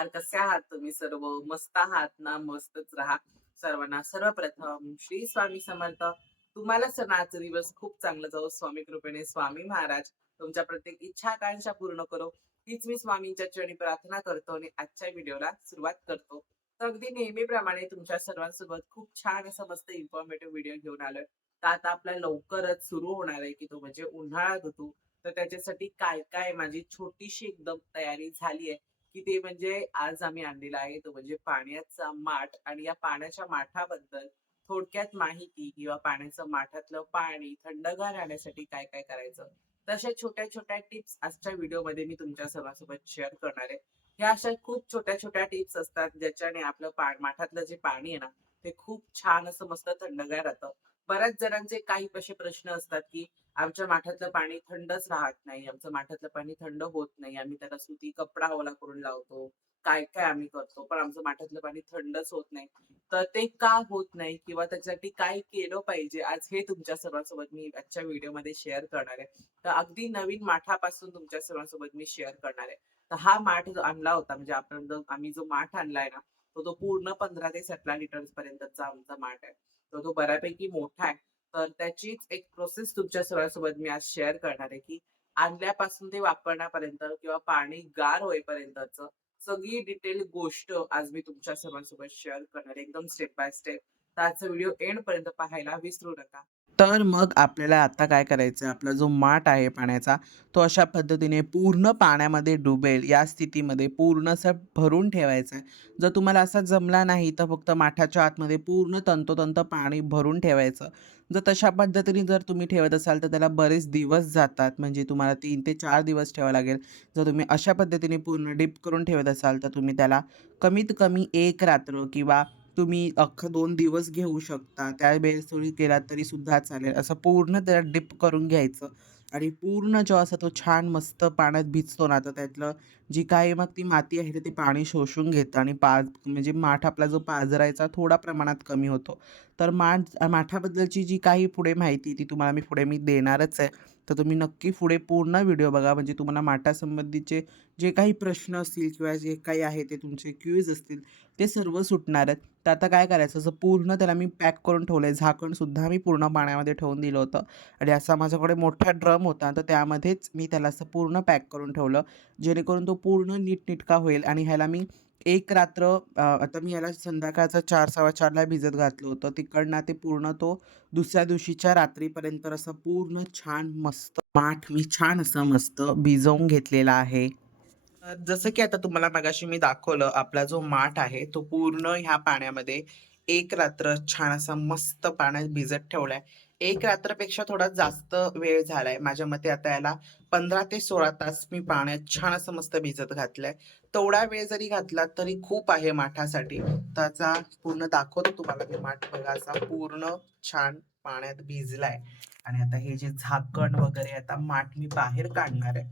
नमस्कार. कसे आहात तुम्ही सर्व? मस्त आहात ना? मस्तच राहा. सर्वांना सर्वप्रथम श्री स्वामी समर्थ. तुम्हाला सणाचा दिवस खूप चांगला जाऊ स्वामी कृपेने स्वामी महाराज तुमच्या प्रत्येक इच्छा, आकांक्षा पूर्ण करो. हीच मी स्वामींच्या चरणी प्रार्थना करतो आणि आजच्या व्हिडिओला सुरुवात करतो. तर अगदी नेहमीप्रमाणे तुमच्या सर्वांसोबत खूप छान असं मस्त इन्फॉर्मेटिव्ह व्हिडिओ घेऊन आलोय. तर आता आपला लवकरच सुरू होणार आहे, की तो म्हणजे उन्हाळा ऋतू. तर त्याच्यासाठी काय-काय माझी छोटीशी एकदम तयारी झाली आहे, की ते म्हणजे आज आम्ही आणलेला आहे, तो म्हणजे पाण्याचा माठ आणि या पाण्याच्या माठाबद्दल थोडक्यात माहिती किंवा पाण्याचं माठातलं पाणी थंडगार राहण्यासाठी काय-काय करायचं. तशा छोट्या-छोट्या टिप्स आजच्या व्हिडिओमध्ये मी तुमच्या सर्वांसोबत शेअर करणार आहे. ह्या अशा खूप छोट्या-छोट्या टिप्स असतात, ज्याच्याने आपलं माठातलं जे पाणी आहे ना, ते खूप छान असं मस्त थंडगार राहतं. बऱ्याच जणांचे काही असे प्रश्न असतात, की आमच्या माठातलं पाणी थंडच राहत नाही, आमचं माठातलं पाणी थंड होत नाही. आम्ही त्याला सुती कपडा ओला करून लावतो. काय-काय आम्ही करतो, पण आमचं माठातलं पाणी थंडच होत नाही. तर ते का होत नाही किंवा त्याच्यासाठी काय केलं पाहिजे, आज हे तुमच्या सर्वांसोबत मी आजच्या व्हिडिओमध्ये शेअर करणार आहे. तर अगदी नवीन माठापासून तुमच्या सर्वांसोबत मी शेअर करणार आहे. तर हा माठ जो आणला होता म्हणजे आपण जो आम्ही जो माठ आणलाय ना, तो तो पूर्ण 15 ते सतरा लिटर पर्यंतचा आमचा माठ आहे. तर तो बऱ्यापैकी मोठा आहे. तर त्याचीच एक प्रोसेस तुमच्या सर्वांसोबत मी आज शेअर करणार आहे, की आणल्यापासून ते वापरण्यापर्यंत किंवा पाणी गार होईपर्यंतचं सगळी डिटेल गोष्ट आज मी तुमच्या सर्वांसोबत शेअर करणार आहे, एकदम स्टेप बाय स्टेप. तर आजचा व्हिडिओ एंडपर्यंत पाहायला विसरू नका. तर मग आपल्याला आता काय करायचं आहे, आपला जो माठ आहे पाण्याचा, तो अशा पद्धतीने पूर्ण पाण्यामध्ये डुबेल या स्थितीमध्ये पूर्ण असं भरून ठेवायचं आहे. जर तुम्हाला असा जमला नाही, तर फक्त माठाच्या आतमध्ये पूर्ण तंतोतंत पाणी भरून ठेवायचं. जर तशा पद्धतीने जर तुम्ही ठेवत असाल, तर त्याला बरेच दिवस जातात. म्हणजे तुम्हाला तीन ते चार दिवस ठेवावं लागेल. जर तुम्ही अशा पद्धतीने पूर्ण डीप करून ठेवत असाल, तर तुम्ही त्याला कमीत कमी एक रात्र किंवा तुम्ही अख्खं दोन दिवस घेऊ शकता. त्यावेळेस तुम्ही केलात तरीसुद्धा चालेल. असं पूर्ण त्याला डिप करून घ्यायचं आणि पूर्ण जेव्हा असा तो छान मस्त पाण्यात भिजतो ना, तर त्यातलं जी काही मग ती माती आहे, तर ते पाणी शोषून घेतं आणि पाज म्हणजे माठ आपला जो पाजरायचा थोडा प्रमाणात कमी होतो. तर माठ माठाबद्दलची जी काही पुढे माहिती ती तुम्हाला मी पुढे मी देणारच आहे. तर तुम्ही नक्की पुढे पूर्ण व्हिडिओ बघा. म्हणजे तुम्हाला माठासंबंधीचे जे काही प्रश्न असतील किंवा जे काही आहे ते तुमचे क्यूज असतील, ते सर्व सुटणार आहेत. तर आता काय करायचं, असं पूर्ण त्याला मी पॅक करून ठेवलं आहे झाकणसुद्धा मी पूर्ण पाण्यामध्ये ठेवून दिलं होतं आणि असा माझ्याकडे मोठा ड्रम होता, तर त्यामध्येच मी त्याला असं पूर्ण पॅक करून ठेवलं. जेणेकरून तो पूर्ण नीटनिटका होईल आणि ह्याला मी एक रात्र अ, आता मी याला संध्याकाळचं 4, 4:15ला भिजत घातलं होतं. तिकडनं ते पूर्ण तो दुसऱ्या दिवशीच्या रात्रीपर्यंत असं पूर्ण छान मस्त माठ मी छान असं मस्त भिजवून घेतलेला आहे. तर जसं की आता तुम्हाला मगाशी मी दाखवलं, आपला जो माठ आहे, तो पूर्ण ह्या पाण्यामध्ये एक रात्र छान असा मस्त पाण्यात भिजत ठेवलाय. एक रात्रपेक्षा थोडा जास्त वेळ झालाय. माझ्या मते आता याला 15 ते 16 तास मी पाण्यात छान असं मस्त भिजत घातलंय. तेवढा वेळ जरी घातला तरी खूप आहे माठासाठी. त्याचा पूर्ण दाखवतो तुम्हाला मी माठ बघा असा पूर्ण छान पाण्यात भिजलाय आणि आता हे जे झाकण वगैरे आता माठ मी बाहेर काढणार आहे.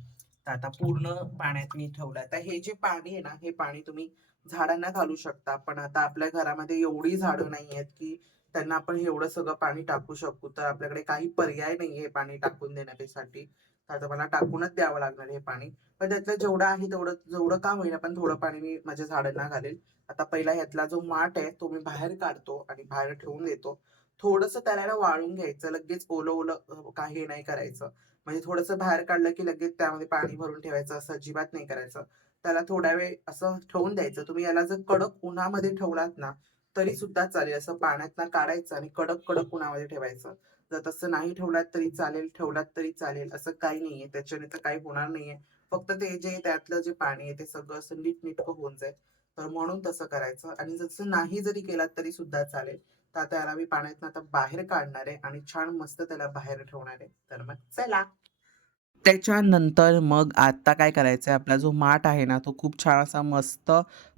तर आता पूर्ण पाण्यात मी ठेवलं. आता हे जे पाणी आहे ना, हे पाणी तुम्ही झाडांना घालू शकता. पण आता आपल्या घरामध्ये एवढी झाडं नाहीयेत, की त्यांना आपण एवढं सगळं पाणी टाकू शकू. तर आपल्याकडे काही पर्याय नाहीये आहे पाणी टाकून देण्यासाठी. तर मला टाकूनच द्यावं लागणार हे पाणी. पण त्यातलं जेवढं आहे तेवढं जेवढं का होईना, पण थोडं पाणी मी माझ्या झाडांना घालेल. आता पहिला ह्यातला जो माठ आहे, तो मी बाहेर काढतो आणि बाहेर ठेवून देतो. थोडंसं त्याला वाळून घ्यायचं. लगेच ओलं-ओलं काही नाही करायचं. म्हणजे थोडंसं बाहेर काढलं, की लगेच त्यामध्ये पाणी भरून ठेवायचं असं अजिबात नाही करायचं. त्याला थोडा वेळ असं ठेवून द्यायचं. तुम्ही याला जर कडक उन्हामध्ये ठेवलात ना, तरी सुद्धा चालेल. असं पाण्यात काढायचं आणि कडक-कडक उन्हामध्ये ठेवायचं. जर तसं नाही ठेवलात तरी चालेल, ठेवलात तरी चालेल. असं काही नाहीये. त्याच्याने तर काही होणार नाहीये. फक्त ते जे त्यातलं जे पाणी आहे, ते सगळं असं नीटनेटकं होऊन जाईल. तर म्हणून तसं करायचं आणि जसं नाही जरी केलात तरी सुद्धा चालेल. तर त्याला मी पाण्यातनं आता बाहेर काढणार आहे आणि छान मस्त त्याला बाहेर ठेवणार आहे. तर मग चला. त्याच्यानंतर मग आता काय करायचंय, आपला जो माठ आहे ना, तो खूप छान असा मस्त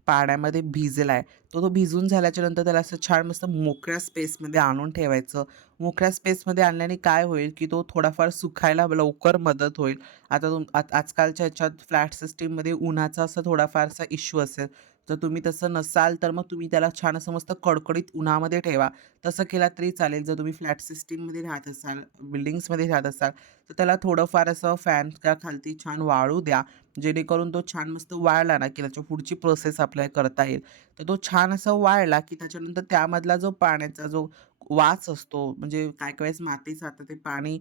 पाण्यामध्ये भिजला आहे तो तो भिजून झाल्याच्यानंतर त्याला असं छान मस्त मोकळ्या स्पेसमध्ये आणून ठेवायचं. मोकळ्या स्पेसमध्ये आणल्याने काय होईल, की तो थोडाफार सुखायला लवकर मदत होईल. आता तुम आजकालच्या ह्याच्यात फ्लॅट सिस्टीममध्ये उन्हाचा असा थोडाफारसा इश्यू असेल, जर तुम्ही तसं नसाल तर मग तुम्ही त्याला छान असं मस्त कडकडीत उन्हामध्ये ठेवा. तसं केला तरी चालेल. जर तुम्ही फ्लॅट सिस्टीममध्ये राहत असाल, बिल्डिंग्समध्ये राहत असाल, तर त्याला थोडंफार असं फॅनच्या खालती छान वाळू द्या. जेणेकरून तो छान मस्त वाळला ना, की त्याच्या पुढची प्रोसेस आपल्याला करता येईल. तर तो छान असा वाळला, की त्याच्यानंतर त्यामधला जो पाण्याचा जो वास असतो, म्हणजे काय काय वेळेस मातीचं आता ते पाणी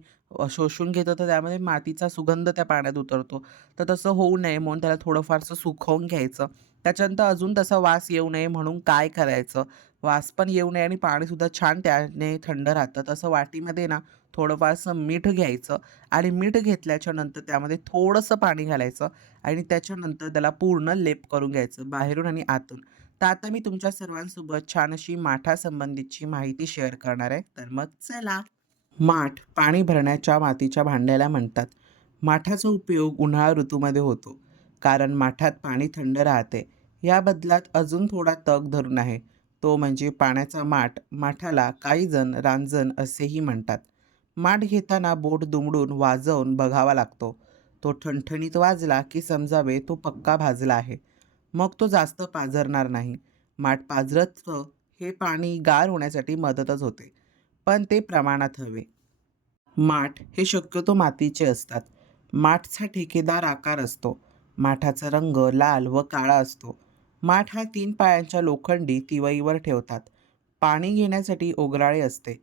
शोषून घेतं, तर त्यामध्ये मातीचा सुगंध त्या पाण्यात उतरतो. तर तसं होऊ नये म्हणून त्याला थोडंफारसं सुकवून घ्यायचं. त्याच्यानंतर अजून तसा वास येऊ नये म्हणून काय करायचं, वास पण येऊ नये आणि पाणीसुद्धा छान त्याने थंड राहतं. तसं वाटीमध्ये ना थोडंफारसं मीठ घ्यायचं आणि मीठ घेतल्याच्या नंतर त्यामध्ये थोडंसं पाणी घालायचं आणि त्याच्यानंतर त्याला पूर्ण लेप करून घ्यायचं बाहेरून आणि आतून. तर आता मी तुमच्या सर्वांसोबत छान अशी माठासंबंधीची माहिती शेअर करणार आहे. तर मग चला. माठ पाणी भरण्याच्या मातीच्या भांड्याला म्हणतात. माठाचा उपयोग उन्हाळा ऋतूमध्ये होतो. कारण माठात पाणी थंड राहते. या बदलात अजून थोडा तग धरून आहे. तो म्हणजे पाण्याचा माठ. माठाला काही जण रांजण असेही म्हणतात. माठ घेताना बोट दुमडून वाजवून बघावा लागतो. तो ठणठणीत वाजला की समजावे तो पक्का भाजला आहे. मग तो जास्त पाझरणार नाही. माठ पाजरत हे पाणी गार होण्यासाठी मदतच होते. पण ते प्रमाणात हवे. माठ हे शक्यतो मातीचे असतात. माठचा ठेकेदार आकार असतो. माठाचा रंग लाल व काळा असतो. माठ हा तीन पायांच्या लोखंडी तिवईवर ठेवतात. पाणी घेण्यासाठी ओगराळे असते.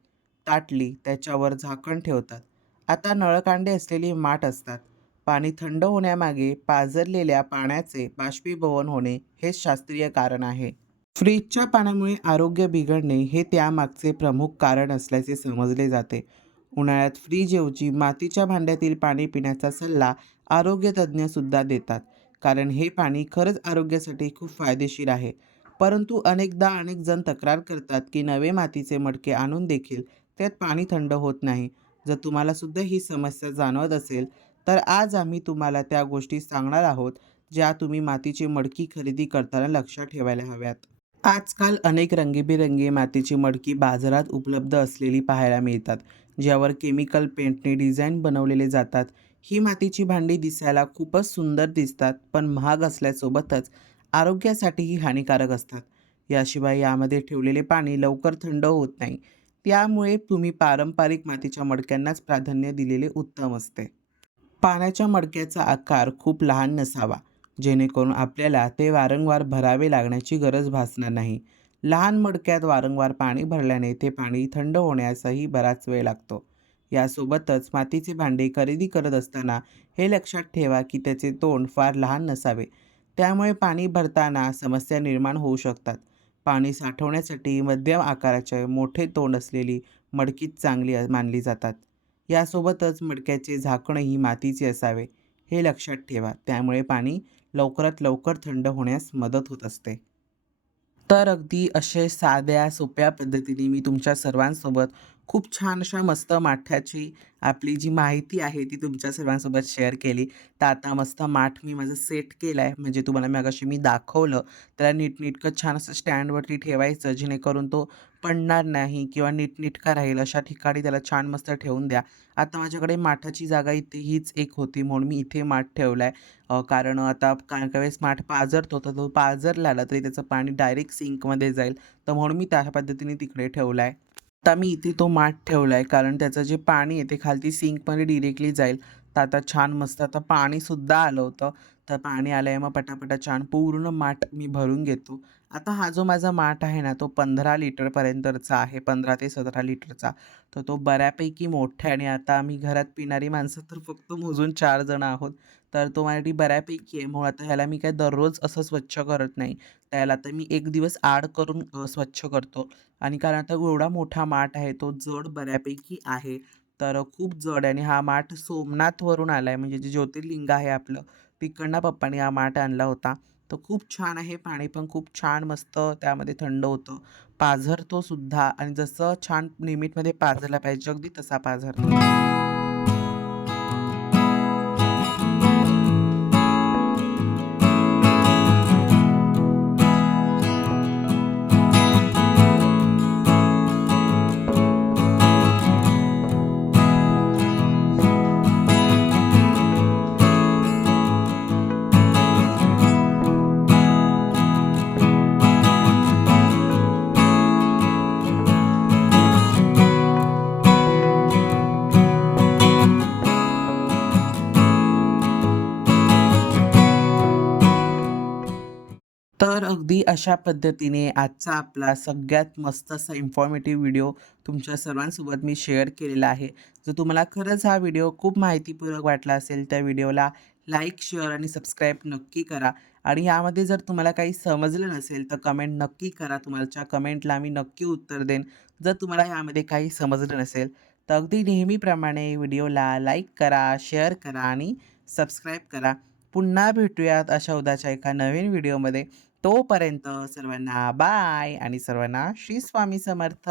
ताटली त्याच्यावर झाकण ठेवतात. आता नळकांडे असलेली माठ असतात. पाणी थंड होण्यामागे पाझरलेल्या पाण्याचे बाष्पीभवन होणे हेच शास्त्रीय कारण आहे. फ्रीजच्या पाण्यामुळे आरोग्य बिघडणे हे त्यामागचे प्रमुख कारण असल्याचे समजले जाते. उन्हाळ्यात फ्रीजऐवजी मातीच्या भांड्यातील पाणी पिण्याचा सल्ला आरोग्यतज्ज्ञसुद्धा देतात. कारण हे पाणी खरंच आरोग्यासाठी खूप फायदेशीर आहे. परंतु अनेकदा अनेक जण तक्रार करतात की नवे मातीचे मडके आणून देखील त्यात पाणी थंड होत नाही. जर तुम्हाला सुद्धा ही समस्या जाणवत असेल, तर आज आम्ही तुम्हाला त्या गोष्टी सांगणार आहोत, ज्या तुम्ही मातीची मडकी खरेदी करताना लक्षात ठेवायला हव्यात. आजकाल अनेक रंगीबेरंगी मातीची मडकी बाजारात उपलब्ध असलेली पाहायला मिळतात. ज्यावर केमिकल पेंटने डिझाईन बनवलेले जातात. ही मातीची भांडी दिसायला खूपच सुंदर दिसतात, पण महाग असल्यासोबतच आरोग्यासाठीही हानिकारक असतात. याशिवाय यामध्ये ठेवलेले पाणी लवकर थंड होत नाही. त्यामुळे तुम्ही पारंपरिक मातीच्या मडक्यांनाच प्राधान्य दिलेले उत्तम असते. पाण्याच्या मडक्याचा आकार खूप लहान नसावा, जेणेकरून आपल्याला ते वारंवार भरावे लागण्याची गरज भासणार नाही. लहान मडक्यात वारंवार पाणी भरल्याने ते पाणी थंड होण्यासही बराच वेळ लागतो. यासोबतच मातीचे भांडे खरेदी करत असताना हे लक्षात ठेवा की त्याचे तोंड फार लहान नसावे. त्यामुळे पाणी भरताना समस्या निर्माण होऊ शकतात. पाणी साठवण्यासाठी मध्यम आकाराचे मोठे तोंड असलेली मडकीच चांगली मानली जातात. यासोबतच मडक्याचे झाकणही मातीचे असावे, हे लक्षात ठेवा. त्यामुळे पाणी लवकरात लवकर थंड होण्यास मदत होत असते. तर अगदी असे साध्या सोप्या पद्धतीने मी तुमच्या सर्वांसोबत खूप छान अशा मस्त माठाची आपली जी माहिती आहे ती तुमच्या सर्वांसोबत शेअर केली. तर आता मस्त माठ मी माझं सेट केलं आहे. म्हणजे तुम्हाला मगाशी मी दाखवलं. त्याला नीटनेटकं छान असं स्टँडवरती ठेवायचं, जेणेकरून तो पडणार नाही किंवा नीटनेटका राहील अशा ठिकाणी त्याला छान मस्त ठेवून द्या. आता माझ्याकडे माठाची जागा इथे हीच एक होती म्हणून मी इथे माठ ठेवला आहे. कारण आता कारण का वेळेस माठ पाझरतो, तर तो पाझरला आला तरी त्याचं पाणी डायरेक्ट सिंकमध्ये जाईल. तर म्हणून मी त्या पद्धतीने तिकडे ठेवला आहे. आता मी इथे तो माठ ठेवला आहे, कारण त्याचं जे पाणी आहे ते खालती सिंकमध्ये डिरेक्टली जाईल. तर आता छान मस्त आता पाणीसुद्धा आलं होतं. तर पाणी आलं आहे मग पटापटा छान पूर्ण माठ मी भरून घेतो. आता हा जो माझा माठ आहे ना, तो 15 लिटरपर्यंतचा आहे. 15 ते 17 लिटरचा. तर तो बऱ्यापैकी मोठा आहे आणि आता आम्ही घरात पिणारी माणसं तर फक्त मोजून चार जण आहोत. तर तो माझ्यासाठी बऱ्यापैकी आहे. मग आता ह्याला मी काय दररोज असं स्वच्छ करत नाही. त्याला आता मी एक दिवस आड करून स्वच्छ करतो आणि कारण आता एवढा मोठा माठ आहे, तो जड बऱ्यापैकी आहे. तर खूप जड आहे आणि हा माठ सोमनाथवरून आला आहे. म्हणजे जे ज्योतिर्लिंग आहे आपलं, तिकडनं पप्पांनी हा माठ आणला होता. तर खूप छान आहे. पाणी पण खूप छान मस्त त्यामध्ये थंड होतं. पाझरतो सुद्धा आणि जसं छान लिमिटमध्ये पाझरला पाहिजे अगदी तसा पाझरतो. तर अगदी अशा पद्धतीने आजचा आपला सगळ्यात मस्त असा इन्फॉर्मेटिव्ह व्हिडिओ तुमच्या सर्वांसोबत मी शेअर केलेला आहे. जर तुम्हाला खरंच हा व्हिडिओ खूप माहितीपूर्वक वाटला असेल, त्या व्हिडिओला लाईक, शेअर आणि सबस्क्राईब नक्की करा आणि यामध्ये जर तुम्हाला काही समजलं नसेल, तर कमेंट नक्की करा. तुमच्या कमेंटला मी नक्की उत्तर देईन. जर तुम्हाला यामध्ये काही समजलं नसेल, तर अगदी नेहमीप्रमाणे व्हिडिओला लाईक करा, शेअर करा आणि सबस्क्राईब करा. पुन्हा भेटूयात अशा उद्याच्या एका नवीन व्हिडिओमध्ये. तोपर्यंत सर्वांना बाय आणि सर्वांना श्री स्वामी समर्थ.